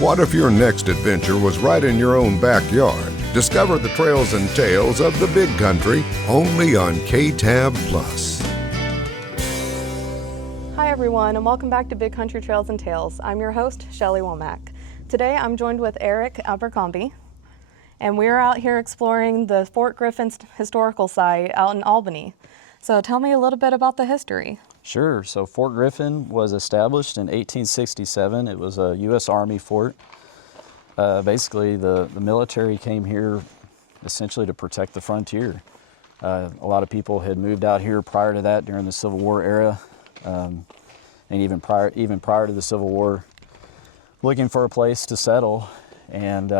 What if your next adventure was right in your own backyard? Discover the trails and tales of the Big Country, only on KTAB Plus. Hi everyone, and welcome back to Big Country Trails and Tales. I'm your host, Shelly Womack. Today I'm joined with Eric Abercrombie, and we're out here exploring the Fort Griffin Historical Site out in Albany. So tell me a little bit about the history. Sure. So Fort Griffin was established in 1867. It was a U.S. Army fort. Basically, the military came here essentially to protect the frontier. A lot of people had moved out here prior to that during the Civil War era, and even prior to the Civil War, looking for a place to settle. And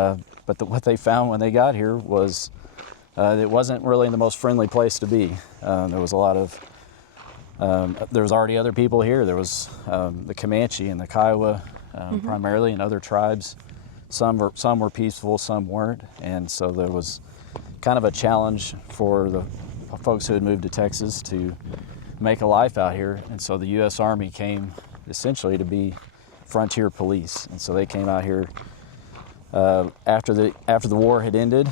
what they found when they got here was it wasn't really the most friendly place to be. There was a lot of there was already other people here. There was the Comanche and the Kiowa, primarily, and other tribes. Some were peaceful, some weren't, and so there was kind of a challenge for the folks who had moved to Texas to make a life out here. And so the U.S. Army came essentially to be frontier police, and so they came out here after the war had ended,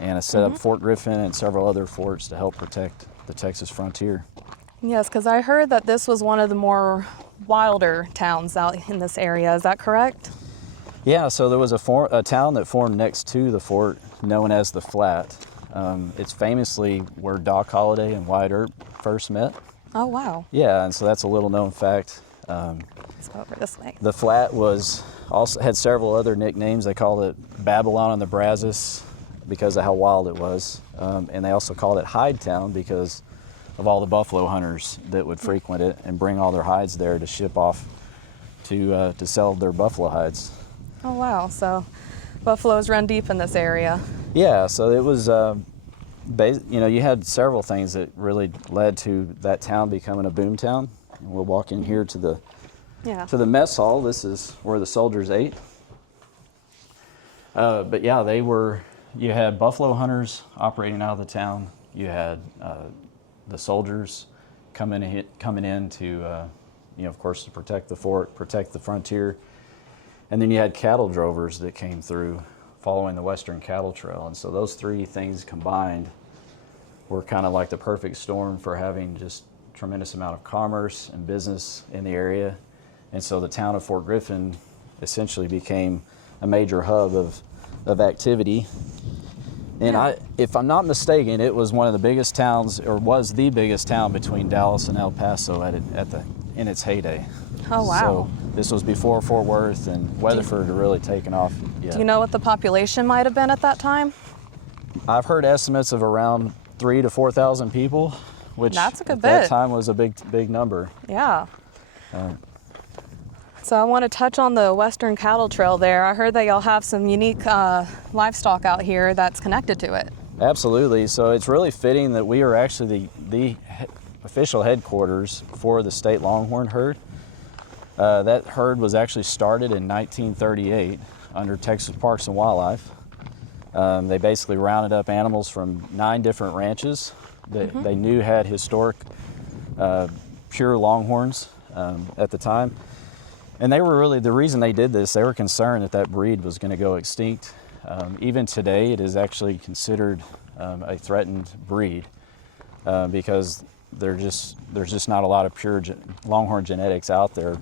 and set up Fort Griffin and several other forts to help protect the Texas frontier. Yes, because I heard that this was one of the more wilder towns out in this area. Is that correct? Yeah, so there was a town that formed next to the fort known as the Flat. It's famously where Doc Holliday and Wyatt Earp first met. Oh, wow. Yeah, and so that's a little known fact. Let's go over this way. The Flat had several other nicknames. They called it Babylon on the Brazos because of how wild it was. And they also called it Hide Town because of all the buffalo hunters that would frequent it and bring all their hides there to ship off to sell their buffalo hides. Oh, wow. So buffaloes run deep in this area. Yeah, so it was, you had several things that really led to that town becoming a boom town. And we'll walk in here to the mess hall. This is where the soldiers ate. But yeah, you had buffalo hunters operating out of the town. You had the soldiers coming in to, of course, to protect the fort, protect the frontier. And then you had cattle drovers that came through following the Western Cattle Trail. And so those three things combined were kind of like the perfect storm for having just tremendous amount of commerce and business in the area. And so the town of Fort Griffin essentially became a major hub of activity. And if I'm not mistaken, it was one of the biggest towns, or was the biggest town between Dallas and El Paso in its heyday. Oh, wow. So this was before Fort Worth and Weatherford had really taken off. Yeah. Do you know what the population might have been at that time? I've heard estimates of around 3,000 to 4,000 people, which that's a good at that bit. time was a big number. Yeah. So I want to touch on the Western Cattle Trail there. I heard that y'all have some unique livestock out here that's connected to it. Absolutely. So it's really fitting that we are actually the official headquarters for the state longhorn herd. That herd was actually started in 1938 under Texas Parks and Wildlife. They basically rounded up animals from 9 different ranches that they knew had historic pure longhorns at the time. And they were really, the reason they did this, they were concerned that breed was going to go extinct. Even today, it is actually considered a threatened breed because there's just not a lot of pure longhorn genetics out there.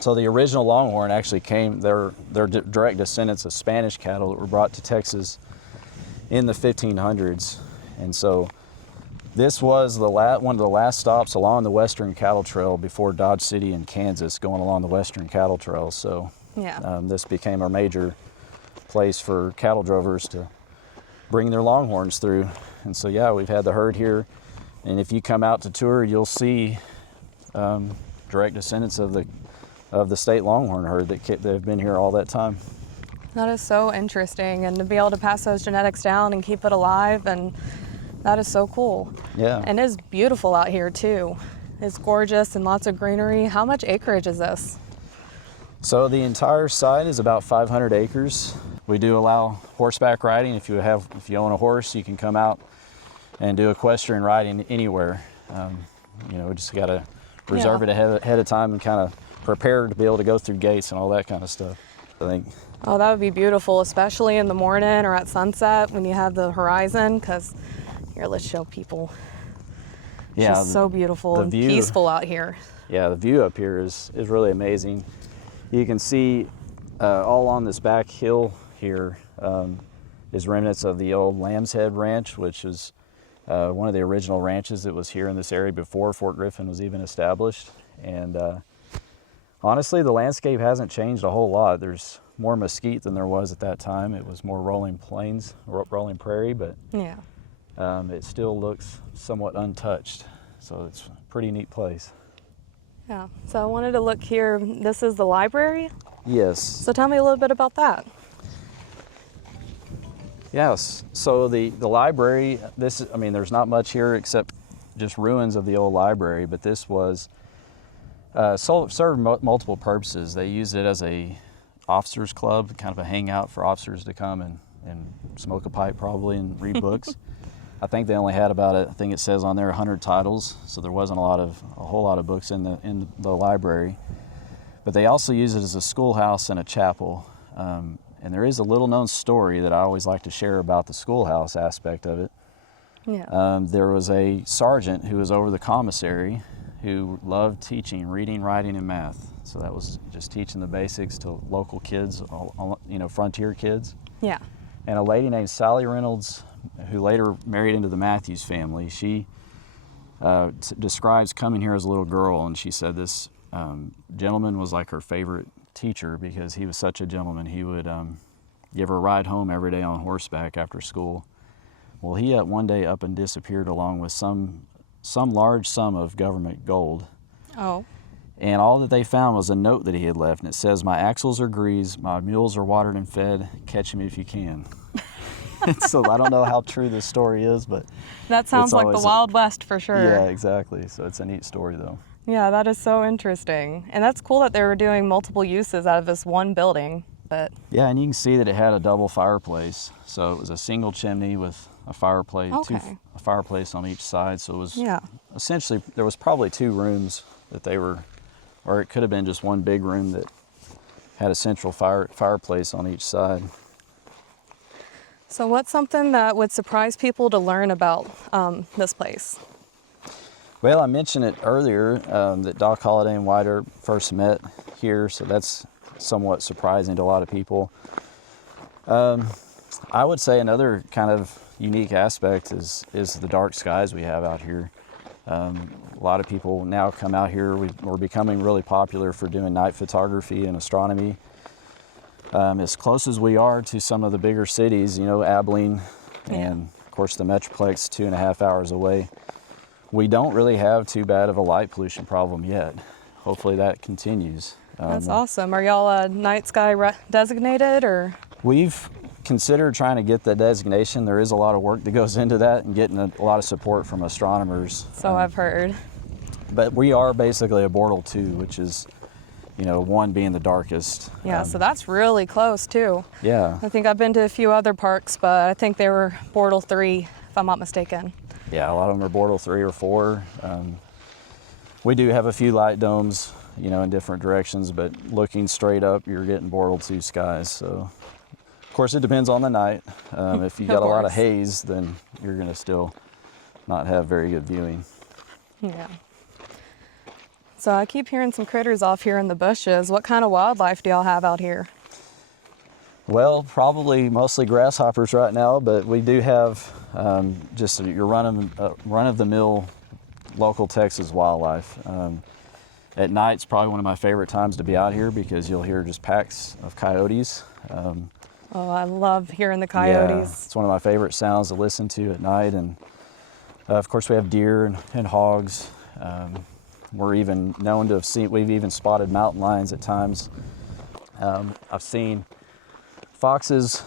So the original longhorn actually they're direct descendants of Spanish cattle that were brought to Texas in the 1500s. And so this was one of the last stops along the Western Cattle Trail before Dodge City in Kansas, going along the Western Cattle Trail. So this became a major place for cattle drovers to bring their longhorns through. And so we've had the herd here. And if you come out to tour, you'll see direct descendants of the state longhorn herd that have been here all that time. That is so interesting, and to be able to pass those genetics down and keep it alive, and that is so cool. Yeah. And it's beautiful out here too. It's gorgeous and lots of greenery. How much acreage is this? So the entire site is about 500 acres. We do allow horseback riding. If you own a horse, you can come out and do equestrian riding anywhere. We just got to reserve it ahead of time and kind of prepare to be able to go through gates and all that kind of stuff. I think. Oh, that would be beautiful, especially in the morning or at sunset when you have the horizon, because here, let's show people. It's Yeah, just so beautiful the and view, peaceful out here. Yeah, the view up here is really amazing. You can see all on this back hill here is remnants of the old Lamb's Head Ranch, which is one of the original ranches that was here in this area before Fort Griffin was even established. And honestly, the landscape hasn't changed a whole lot. There's more mesquite than there was at that time. It was more rolling plains, rolling prairie, but Yeah. it still looks somewhat untouched. So it's a pretty neat place. Yeah. So I wanted to look here. This is the library. Yes. So tell me a little bit about that. Yes. So the library, I mean, there's not much here except just ruins of the old library, but this was served multiple purposes. They used it as a officers club, kind of a hangout for officers to come and smoke a pipe probably and read books. I think they only had about, I think it says on there 100 titles, so there wasn't a whole lot of books in the library. But they also use it as a schoolhouse and a chapel. And there is a little known story that I always like to share about the schoolhouse aspect of it. Yeah. There was a sergeant who was over the commissary who loved teaching reading, writing, and math. So that was just teaching the basics to local kids, frontier kids. Yeah. And a lady named Sally Reynolds, who later married into the Matthews family, she describes coming here as a little girl, and she said this gentleman was like her favorite teacher because he was such a gentleman. He would give her a ride home every day on horseback after school. Well, he one day up and disappeared along with some large sum of government gold. Oh. And all that they found was a note that he had left, and it says, "My axles are greased, my mules are watered and fed, catch him if you can." So I don't know how true this story is, but That sounds like the Wild West for sure. Yeah, exactly. So it's a neat story though. Yeah, that is so interesting. And that's cool that they were doing multiple uses out of this one building. But yeah, and you can see that it had a double fireplace. So it was a single chimney with a fireplace, Okay. a fireplace on each side. So it was Yeah. essentially, there was probably two rooms that they were, or it could have been just one big room that had a central fireplace on each side. So what's something that would surprise people to learn about this place? Well, I mentioned it earlier that Doc Holliday and White Earp first met here, so that's somewhat surprising to a lot of people. I would say another kind of unique aspect is the dark skies we have out here. A lot of people now come out here. We're becoming really popular for doing night photography and astronomy. As close as we are to some of the bigger cities, Albany, and of course the Metroplex 2.5 hours away, we don't really have too bad of a light pollution problem yet. Hopefully that continues. That's awesome. Are y'all night sky designated or? We've considered trying to get the designation. There is a lot of work that goes into that and getting a lot of support from astronomers. So I've heard. But we are basically a Bortle 2, which is, 1 being the darkest. Yeah, so that's really close too. Yeah. I think I've been to a few other parks, but I think they were Bortle 3, if I'm not mistaken. Yeah, a lot of them are Bortle 3 or 4. We do have a few light domes, in different directions, but looking straight up, you're getting Bortle 2 skies. So, of course, it depends on the night. If you got a lot of haze, then you're going to still not have very good viewing. Yeah. So I keep hearing some critters off here in the bushes. What kind of wildlife do y'all have out here? Well, probably mostly grasshoppers right now, but we do have just your run-of-the-mill local Texas wildlife. At night, it's probably one of my favorite times to be out here because you'll hear just packs of coyotes. Oh, I love hearing the coyotes. Yeah, it's one of my favorite sounds to listen to at night. And of course, we have deer and hogs. We're even known to have we've even spotted mountain lions at times. I've seen foxes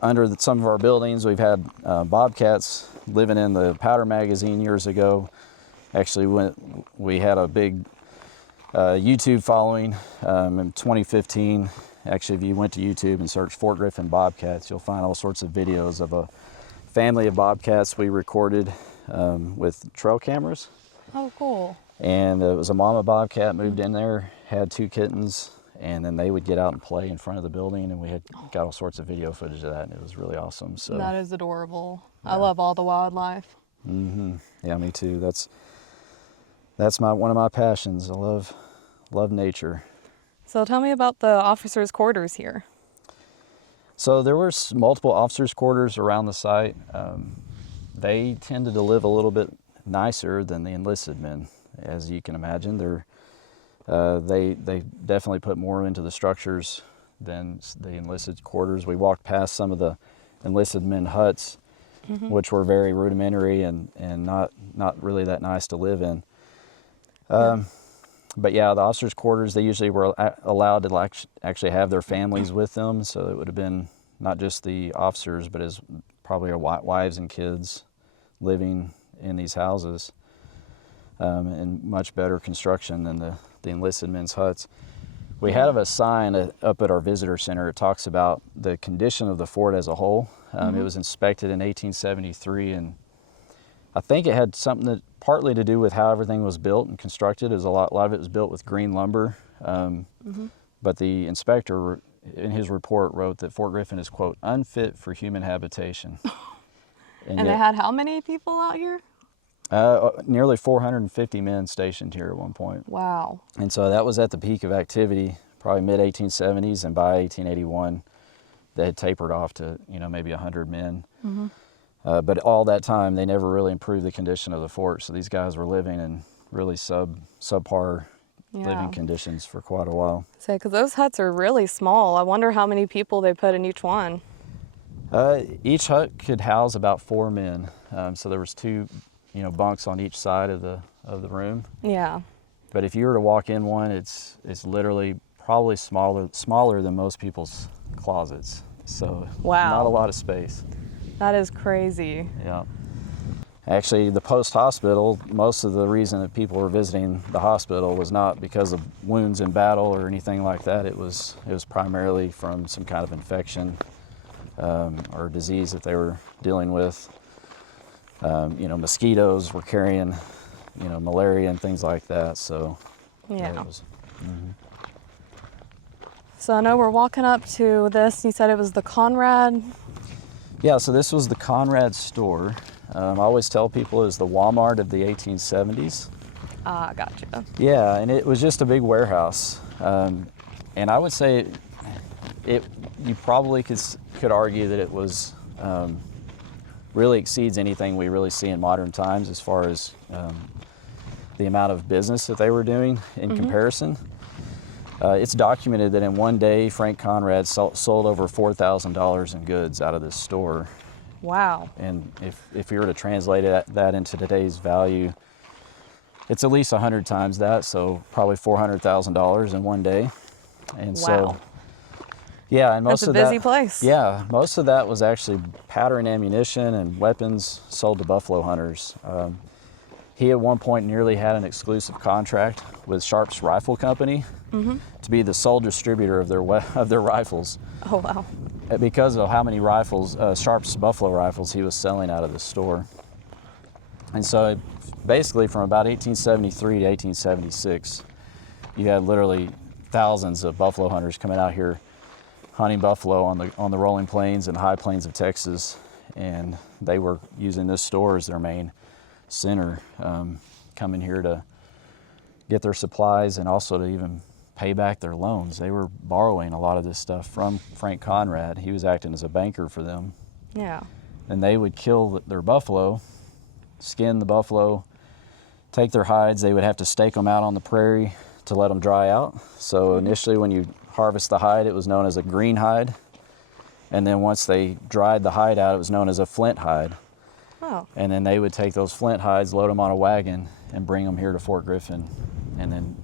under some of our buildings. We've had bobcats living in the powder magazine years ago. Actually, we had a big YouTube following in 2015. Actually, if you went to YouTube and searched Fort Griffin bobcats, you'll find all sorts of videos of a family of bobcats we recorded with trail cameras. Oh, cool. And it was a mama bobcat moved in there, had 2 kittens, and then they would get out and play in front of the building, and we had got all sorts of video footage of that, and it was really awesome. So that is adorable. Yeah. I love all the wildlife. Yeah, me too. That's one of my passions. I love nature. So tell me about the officers' quarters here. So there were multiple officers' quarters around the site. They tended to live a little bit nicer than the enlisted men, as you can imagine. They definitely put more into the structures than the enlisted quarters. We walked past some of the enlisted men huts, which were very rudimentary and not really that nice to live in. But yeah, the officers' quarters, they usually were allowed to actually have their families with them. So it would have been not just the officers, but as probably our wives and kids living in these houses, in much better construction than the enlisted men's huts. We have a sign up at our visitor center. It talks about the condition of the fort as a whole. It was inspected in 1873, and I think it had something partly to do with how everything was built and constructed. A lot of it was built with green lumber. But the inspector in his report wrote that Fort Griffin is, quote, unfit for human habitation. And they had how many people out here? Nearly 450 men stationed here at one point. Wow. And so that was at the peak of activity, probably mid-1870s, and by 1881, they had tapered off to, maybe 100 men. But all that time, they never really improved the condition of the fort, so these guys were living in really subpar living conditions for quite a while. So, because those huts are really small, I wonder how many people they put in each one. Each hut could house about 4 men, so there was 2 bunks on each side of the room. Yeah. But if you were to walk in one, it's literally probably smaller than most people's closets. So not a lot of space. That is crazy. Yeah. Actually, the post hospital, most of the reason that people were visiting the hospital was not because of wounds in battle or anything like that. It was primarily from some kind of infection or disease that they were dealing with. Mosquitoes were carrying, malaria and things like that. So, yeah. So I know we're walking up to this. You said it was the Conrad. Yeah, so this was the Conrad store. I always tell people it was the Walmart of the 1870s. Ah, gotcha. Yeah, and it was just a big warehouse. And I would say you probably could argue that it was really exceeds anything we really see in modern times as far as the amount of business that they were doing in comparison. It's documented that in one day, Frank Conrad sold over $4,000 in goods out of this store. Wow. And if you were to translate that into today's value, it's at least 100 times that, so probably $400,000 in one day. And so, yeah, and most of that. That's a busy place. Yeah, most of that was actually powder and ammunition and weapons sold to buffalo hunters. He at one point nearly had an exclusive contract with Sharp's Rifle Company to be the sole distributor of their rifles. Oh, wow. Because of how many rifles, Sharp's buffalo rifles, he was selling out of the store. And so basically from about 1873 to 1876, you had literally thousands of buffalo hunters coming out here hunting buffalo on the rolling plains and high plains of Texas, and they were using this store as their main center, coming here to get their supplies and also to even pay back their loans. They were borrowing a lot of this stuff from Frank Conrad. He was acting as a banker for them. Yeah. And they would kill their buffalo, skin the buffalo, take their hides. They would have to stake them out on the prairie to let them dry out. So initially when you harvest the hide, it was known as a green hide. And then once they dried the hide out, it was known as a flint hide. Oh. And then they would take those flint hides, load them on a wagon, and bring them here to Fort Griffin, and then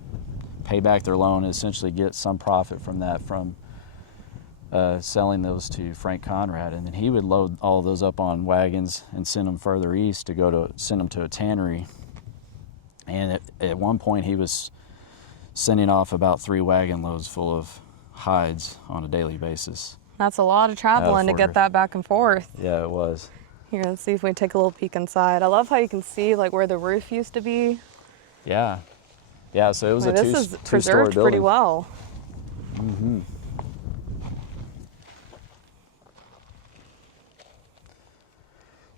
pay back their loan and essentially get some profit from that, from selling those to Frank Conrad. And then he would load all of those up on wagons and send them further east to send them to a tannery. And at one point he was sending off about 3 wagon loads full of hides on a daily basis. That's a lot of traveling to get that back and forth. Yeah, it was. Here, let's see if we can take a little peek inside. I love how you can see like where the roof used to be. Yeah. Yeah, so it was a two-story building. This is preserved pretty well. Mm-hmm.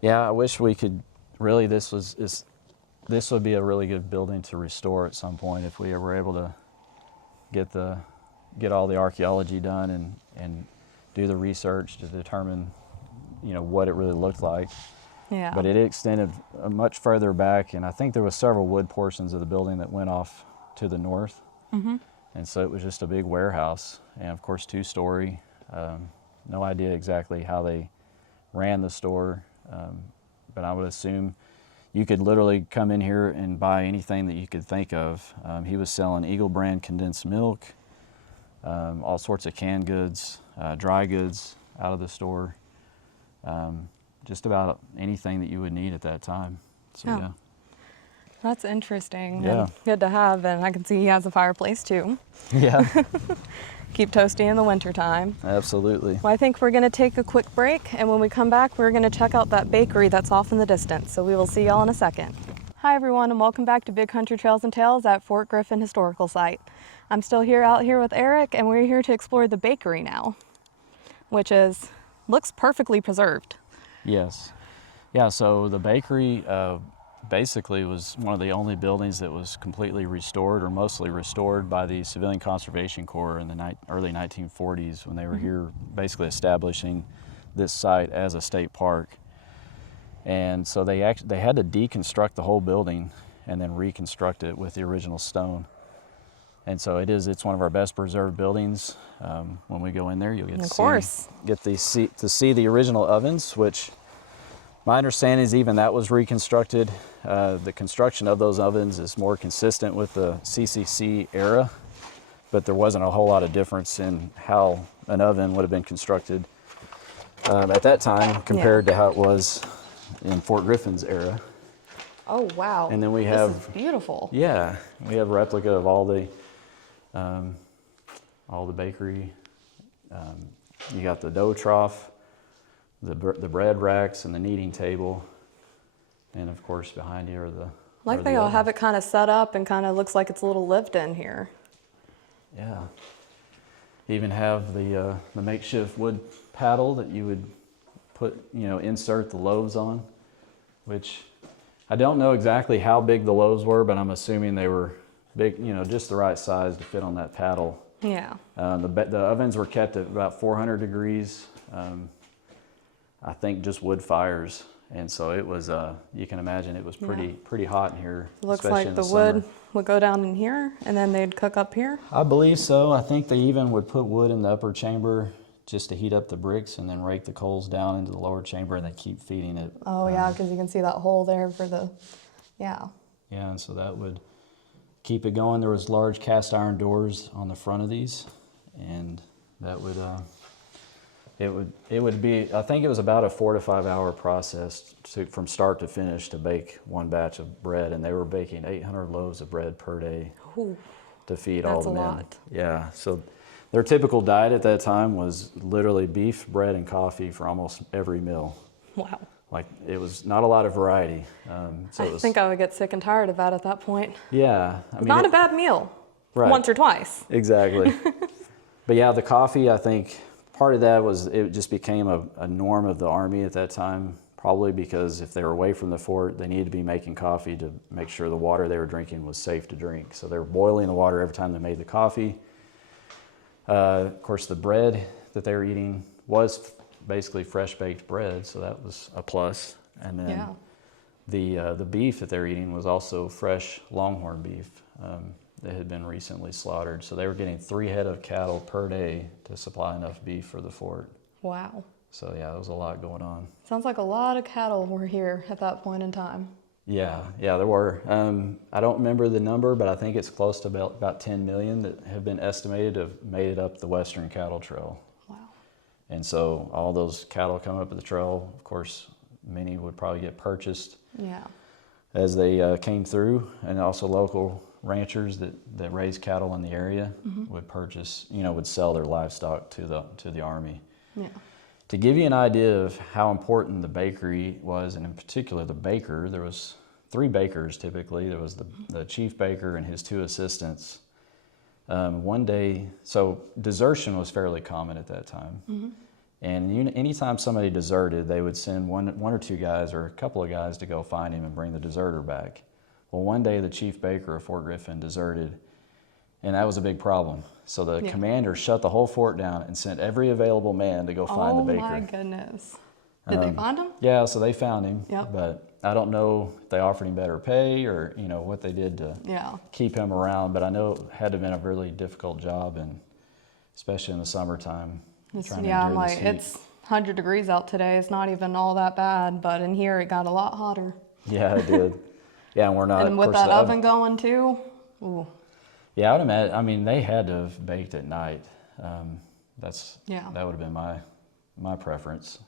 Yeah, I wish we could. Really, this would be a really good building to restore at some point if we were able to get all the archaeology done and do the research to determine, what it really looked like. Yeah. But it extended much further back, and I think there was several wood portions of the building that went off to the north. Mm-hmm. And so it was just a big warehouse, and of course 2-story. No idea exactly how they ran the store, but I would assume you could literally come in here and buy anything that you could think of. He was selling Eagle brand condensed milk, all sorts of canned goods, dry goods out of the store, just about anything that you would need at that time. So Oh. yeah. That's interesting. Yeah. And good to have, and I can see he has a fireplace too. Yeah, Keep toasty in the wintertime. absolutely. Well, I think we're going to take a quick break, and when we come back, we're going to check out that bakery that's off in the distance. So we will see y'all in a second. Hi, everyone, and welcome back to Big Country Trails and Tales at Fort Griffin Historical Site. I'm still out here with Eric, and we're here to explore the bakery now, which looks perfectly preserved. Yes. Yeah, so the bakery basically was one of the only buildings that was completely restored or mostly restored by the Civilian Conservation Corps in the early 1940s when they were here basically establishing this site as a state park. And so they had to deconstruct the whole building and then reconstruct it with the original stone. And so it's one of our best preserved buildings. When we go in there, you'll get to see the original ovens, which my understanding is even that was reconstructed. The construction of those ovens is more consistent with the CCC era, but there wasn't a whole lot of difference in how an oven would have been constructed at that time compared to how it was in Fort Griffin's era. Oh, wow. And then we This have is beautiful. Yeah, we have a replica of all the bakery. You got the dough trough, the bread racks, and the kneading table, and of course behind you are the. They all have it kind of set up and kind of looks like it's a little lived in here. Yeah. Even have the makeshift wood paddle that you would insert the loaves on, which I don't know exactly how big the loaves were, but I'm assuming they were big, just the right size to fit on that paddle. Yeah. The ovens were kept at about 400 degrees. I think just wood fires. And so it was, you can imagine it was pretty hot in here. Looks like the wood would go down in here and then they'd cook up here. I believe so. I think they even would put wood in the upper chamber just to heat up the bricks and then rake the coals down into the lower chamber and they keep feeding it. Oh yeah, because you can see that hole there for yeah, and so that would keep it going. There was large cast iron doors on the front of these, and that would, it would be, I think it was about a 4 to 5 hour process from start to finish to bake one batch of bread, and they were baking 800 loaves of bread per day. Ooh, to feed all the men. That's a lot. Yeah, so their typical diet at that time was literally beef, bread, and coffee for almost every meal. Wow. Like, it was not a lot of variety. I think I would get sick and tired of that at that point. Yeah. I mean, Not a bad meal. Right. Once or twice. Exactly. But yeah, the coffee, I think part of that was it just became a norm of the Army at that time, probably because if they were away from the fort, they needed to be making coffee to make sure the water they were drinking was safe to drink. So they were boiling the water every time they made the coffee. Of course, the bread that they were eating was basically fresh baked bread, so that was a plus. And then the beef that they were eating was also fresh longhorn beef that had been recently slaughtered. So they were getting 3 head of cattle per day to supply enough beef for the fort. Wow. So yeah, there was a lot going on. Sounds like a lot of cattle were here at that point in time. Yeah, there were. I don't remember the number, but I think it's close to about 10 million that have been estimated to have made it up the Western Cattle Trail. Wow. And so all those cattle come up the trail. Of course, many would probably get purchased as they came through, and also local ranchers that raise cattle in the area would purchase, would sell their livestock to the Army. Yeah. To give you an idea of how important the bakery was, and in particular the baker, there was 3 bakers typically. There was the chief baker and his 2 assistants. One day, so desertion was fairly common at that time. And anytime somebody deserted, they would send one or two guys or a couple of guys to go find him and bring the deserter back. Well, one day the chief baker of Fort Griffin deserted, and that was a big problem. So the commander shut the whole fort down and sent every available man to go find the baker. Oh my goodness. Did they find him? Yeah, so they found him. Yep. But I don't know if they offered him better pay or what they did to keep him around. But I know it had to have been a really difficult job, and especially in the summertime. I'm like, it's 100 degrees out today. It's not even all that bad, but in here it got a lot hotter. Yeah, it did. Yeah, and we're not. And with that oven going too. Ooh. Yeah, I would imagine. I mean, they had to have baked at night. That would have been my preference.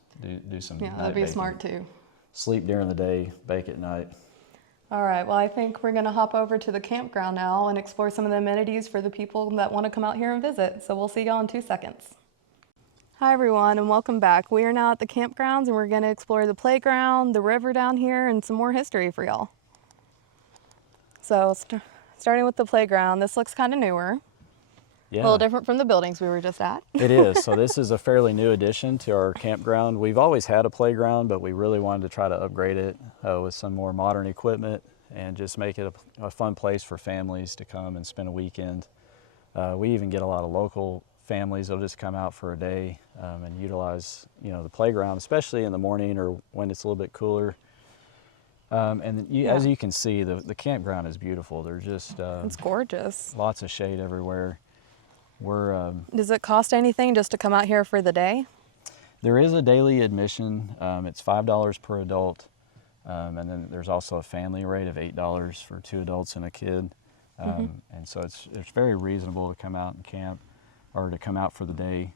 Do some night that'd be baking. smart too. Sleep during the day, bake at night. All right, well, I think we're gonna hop over to the campground now and explore some of the amenities for the people that wanna come out here and visit. So we'll see y'all in 2 seconds. Hi everyone, and welcome back. We are now at the campgrounds and we're gonna explore the playground, the river down here, and some more history for y'all. So starting with the playground, this looks kind of newer. Yeah. A little different from the buildings we were just at. It is. So this is a fairly new addition to our campground. We've always had a playground, but we really wanted to try to upgrade it with some more modern equipment and just make it a fun place for families to come and spend a weekend. We even get a lot of local families that'll just come out for a day and utilize the playground, especially in the morning or when it's a little bit cooler. As you can see, the campground is beautiful. There's just it's gorgeous. Lots of shade everywhere. Does it cost anything just to come out here for the day? There is a daily admission. It's $5 per adult, and then there's also a family rate of $8 for 2 adults and a kid. And so it's very reasonable to come out and camp, or to come out for the day.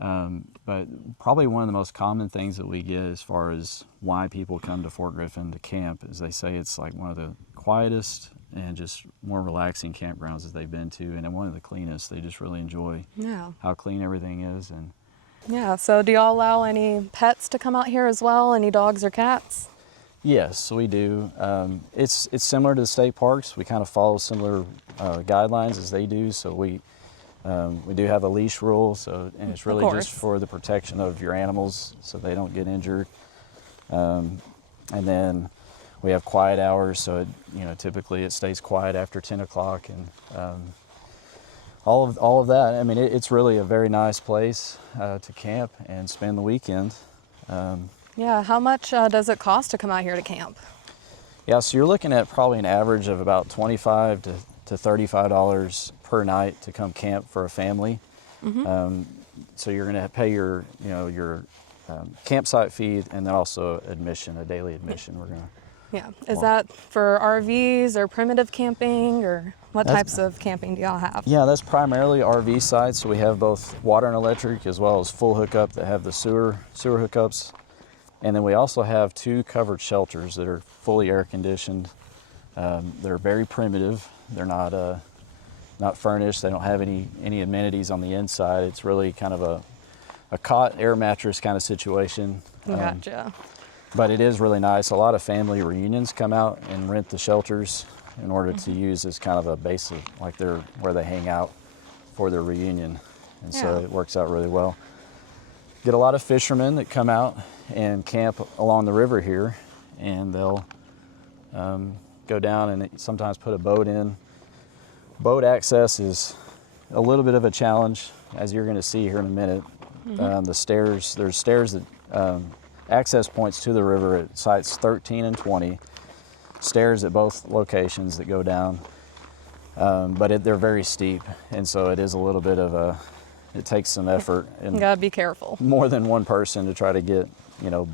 But probably one of the most common things that we get as far as why people come to Fort Griffin to camp is they say it's like one of the quietest and just more relaxing campgrounds that they've been to, and one of the cleanest. They just really enjoy how clean everything is. And so do y'all allow any pets to come out here as well? Any dogs or cats? Yes, we do. It's similar to the state parks. We kind of follow similar guidelines as they do. So we do have a leash rule, and it's really just for the protection of your animals so they don't get injured. And then we have quiet hours, so typically it stays quiet after 10 o'clock, and all of that. I mean, it's really a very nice place to camp and spend the weekend. How much does it cost to come out here to camp? Yeah, so you're looking at probably an average of about $25 to $35 per night to come camp for a family. So you're going to pay your campsite fee, and then also admission, a daily admission. We're going to. Is that for RVs or primitive camping, or what types of camping do y'all have? Yeah, that's primarily RV sites. So we have both water and electric, as well as full hookup that have the sewer hookups. And then we also have 2 covered shelters that are fully air conditioned. They're very primitive. They're not furnished. They don't have any amenities on the inside. It's really kind of a cot air mattress kind of situation. Gotcha. But it is really nice. A lot of family reunions come out and rent the shelters in order to use as kind of a base of, like, where they hang out for their reunion. And so it works out really well. Get a lot of fishermen that come out and camp along the river here, and they'll go down and sometimes put a boat in. Boat access is a little bit of a challenge, as you're going to see here in a minute. There's stairs that access points to the river at sites 13 and 20, stairs at both locations that go down, but they're very steep, and so it is a little bit of it takes some effort. And you gotta be careful. More than one person to try to get,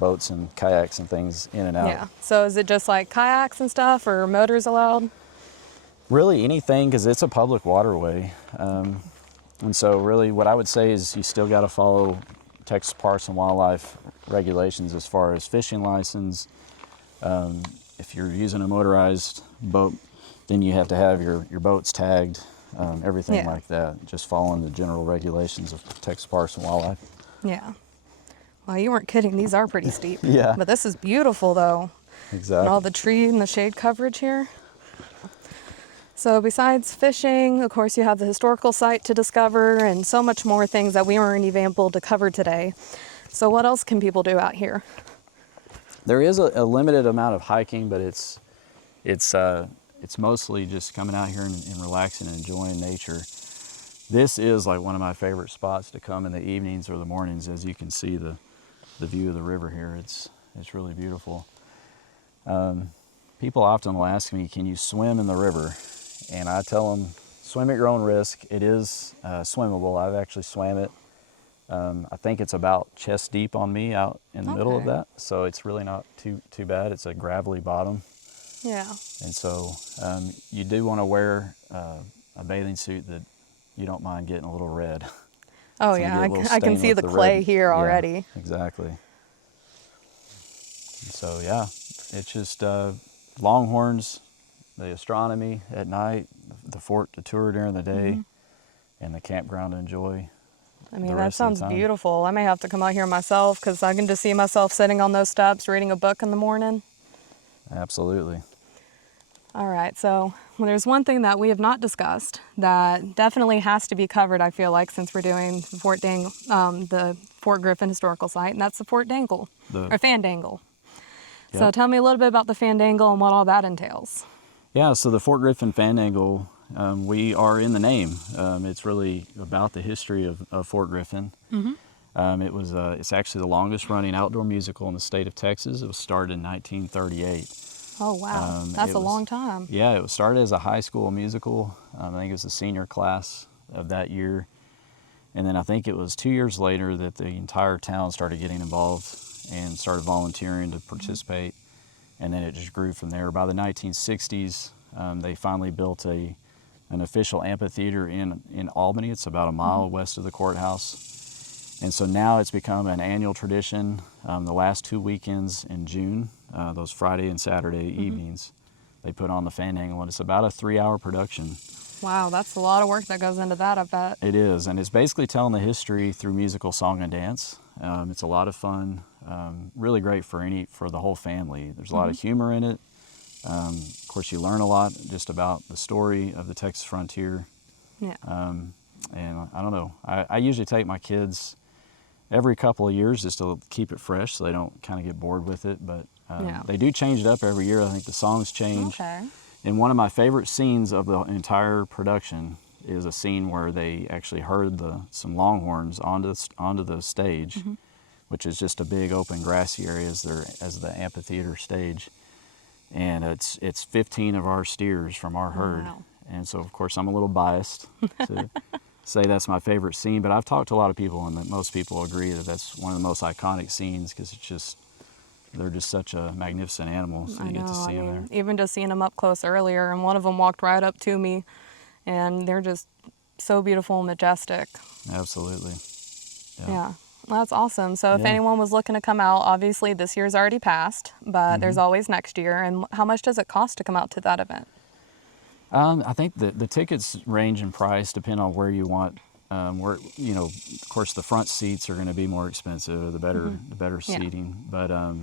boats and kayaks and things in and out. Yeah, so is it just like kayaks and stuff, or motors allowed? Really anything, because it's a public waterway. And so really what I would say is you still got to follow Texas Parks and Wildlife regulations as far as fishing license. If you're using a motorized boat, then you have to have your boats tagged, everything like that, just following the general regulations of Texas Parks and Wildlife. Yeah. Well, you weren't kidding. These are pretty steep. Yeah. But this is beautiful, though. Exactly. And all the tree and the shade coverage here. So besides fishing, of course, you have the historical site to discover and so much more things that we weren't even able to cover today. So what else can people do out here? There is a limited amount of hiking, but it's mostly just coming out here and relaxing and enjoying nature. This is like one of my favorite spots to come in the evenings or the mornings. As you can see the view of the river here, it's really beautiful. People often will ask me, can you swim in the river? And I tell them, swim at your own risk. It is swimmable. I've actually swam it. I think it's about chest deep on me out in the middle of that, so it's really not too bad. It's a gravelly bottom. Yeah. And so you do want to wear a bathing suit that you don't mind getting a little red. Oh yeah, I can see the clay red. here already. Yeah, exactly. And so yeah, it's just longhorns, the astronomy at night, the fort to tour during the day, and the campground to enjoy. I mean, that sounds beautiful. I may have to come out here myself because I can just see myself sitting on those steps reading a book in the morning. Absolutely. All right, so there's one thing that we have not discussed that definitely has to be covered, I feel like, since we're doing the Fort Griffin Historical Site, and that's the Fandangle. Yep. So tell me a little bit about the Fandangle and what all that entails. Yeah, so the Fort Griffin Fandangle, we are in the name. It's really about the history of Fort Griffin. It's actually the longest running outdoor musical in the state of Texas. It was started in 1938. Oh, wow. That's a long time. Yeah, it was started as a high school musical. I think it was the senior class of that year. And then I think it was 2 years later that the entire town started getting involved and started volunteering to participate. And then it just grew from there. By the 1960s, they finally built an official amphitheater in Albany. It's about a mile west of the courthouse. And so now it's become an annual tradition. The last 2 weekends in June, those Friday and Saturday evenings, they put on the Fandangle, and it's about a 3-hour production. Wow, that's a lot of work that goes into that, I bet. It is, and it's basically telling the history through musical song and dance. It's a lot of fun, really great for the whole family. There's a lot of humor in it. Of course, you learn a lot just about the story of the Texas frontier. Yeah. And I don't know, I usually take my kids every couple of years just to keep it fresh so they don't kind of get bored with it. But they do change it up every year. I think the songs change. Okay. And one of my favorite scenes of the entire production is a scene where they actually herd some longhorns onto the stage, which is just a big open grassy area as the amphitheater stage. And it's 15 of our steers from our herd. Wow. And so, of course, I'm a little biased to say that's my favorite scene, but I've talked to a lot of people, and that most people agree that that's one of the most iconic scenes because they're just such a magnificent animal, so you get to see them there. Even just seeing them up close earlier, and one of them walked right up to me, and they're just so beautiful and majestic. Absolutely. Yeah. Well, that's awesome. So if anyone was looking to come out, obviously this year's already passed, but there's always next year. And how much does it cost to come out to that event? I think the tickets range in price depending on where you want. Of course, the front seats are going to be more expensive, the better seating. But I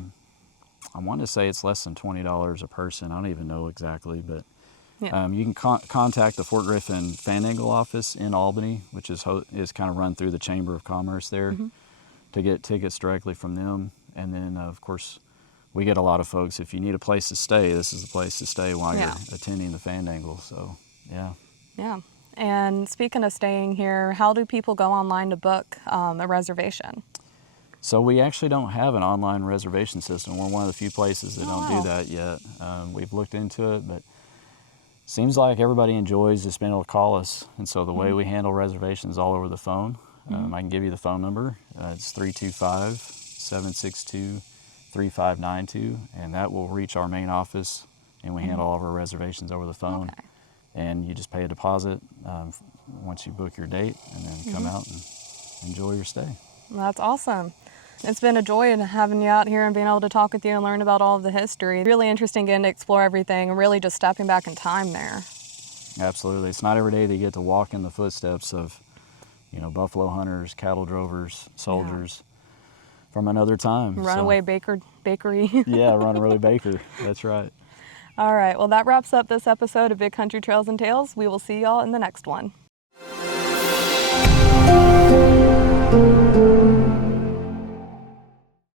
want to say it's less than $20 a person. I don't even know exactly, but you can contact the Fort Griffin Fandangle office in Albany, which is kind of run through the Chamber of Commerce there, to get tickets directly from them. And then, of course, we get a lot of folks, if you need a place to stay, this is the place to stay while you're attending the Fandangle. So, yeah. Yeah. And speaking of staying here, how do people go online to book a reservation? So we actually don't have an online reservation system. We're one of the few places that don't do that yet. We've looked into it, but seems like everybody enjoys just being able to call us. And so the way we handle reservations all over the phone, I can give you the phone number. It's 325-762-3592, and that will reach our main office, and we handle all of our reservations over the phone. Okay. And you just pay a deposit once you book your date, and then come out and enjoy your stay. That's awesome. It's been a joy having you out here and being able to talk with you and learn about all of the history. Really interesting getting to explore everything and really just stepping back in time there. Absolutely. It's not every day that you get to walk in the footsteps of, buffalo hunters, cattle drovers, soldiers from another time. Runaway bakery. Yeah, Runaway Baker. That's right. All right, well, that wraps up this episode of Big Country Trails and Tales. We will see y'all in the next one.